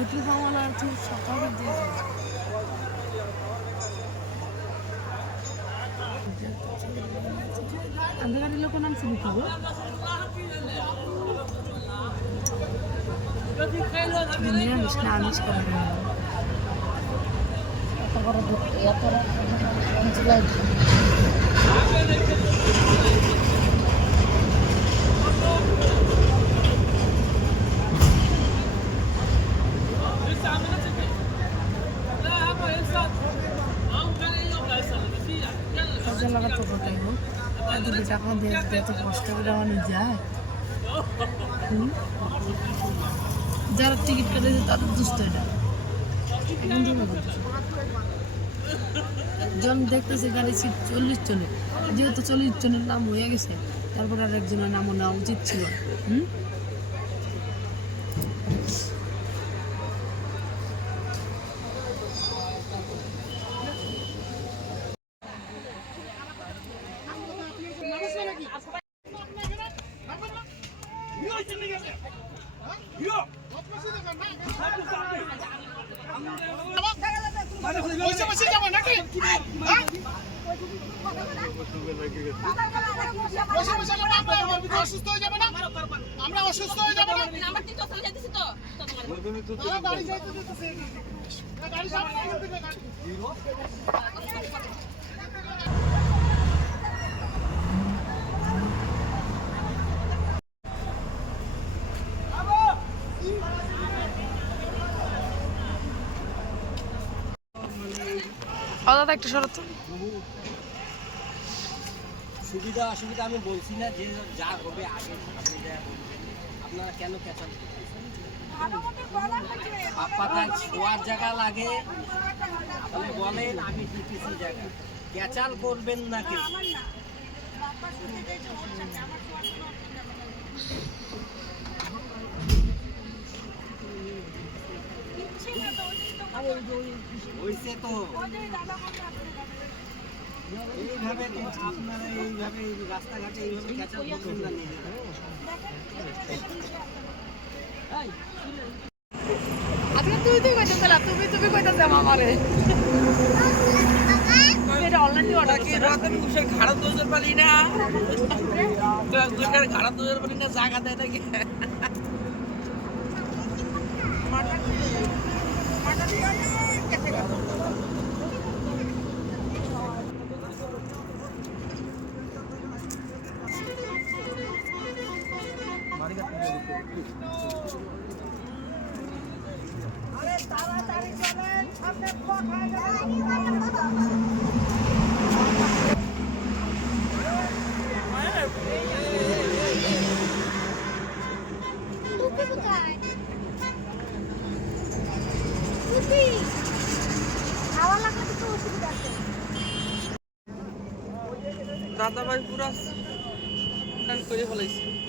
petrol পাম্পওয়ালা আছে সকালে দিয়ে আমাদের গাড়ির লোক নাম শুরু করবো নিরামিষ না আমিষ করা এত বড় এত লাগাতে কোথায় হোক এত টাকা দিয়ে এত কষ্ট করে আমার যায় যারা টিকিট কেটেছে তাদের দুস্থ এটা জন দেখতেছে গাড়ি সিট 40 চলে যেহেতু 40 জনের নাম হয়ে গেছে তারপর আর একজনের নামও নেওয়া উচিত ছিল অসুস্থ হয়ে যাবে না আমরা অসুস্থ হয়ে যাবো না নাম্বার 3 চলে যাইতেছি তো গাড়ি যাইতেছে গাড়ি সামনে দাদা একটা শরৎ সুবিধা অসুবিধা আমি বলছি না যে যা হবে আগে আপনারা কেন ক্যাচাল পাতা ছোয়ার জায়গা লাগে আপনি বলেন আমি দিতেছি জায়গা ক্যাচাল করবেন না কে হইছে তো এইভাবে আপনারা এইভাবে রাস্তাঘাটে এইভাবে ক্যাচাল করবেন না আজকে তুই কইতেছ না তুমি কইতেছ আমারে এটা অনলাইনে অর্ডার কি রাতে মুখে ঘাড় দোজের পালি না দুইটার ঘাড় দোজের পালি না জায়গা দেয় নাকি আরে তাড়াতাড়ি চলেন সামনে ব্লক হয়ে যাবে দাদা ভাই পুরা করে ফেলাইছে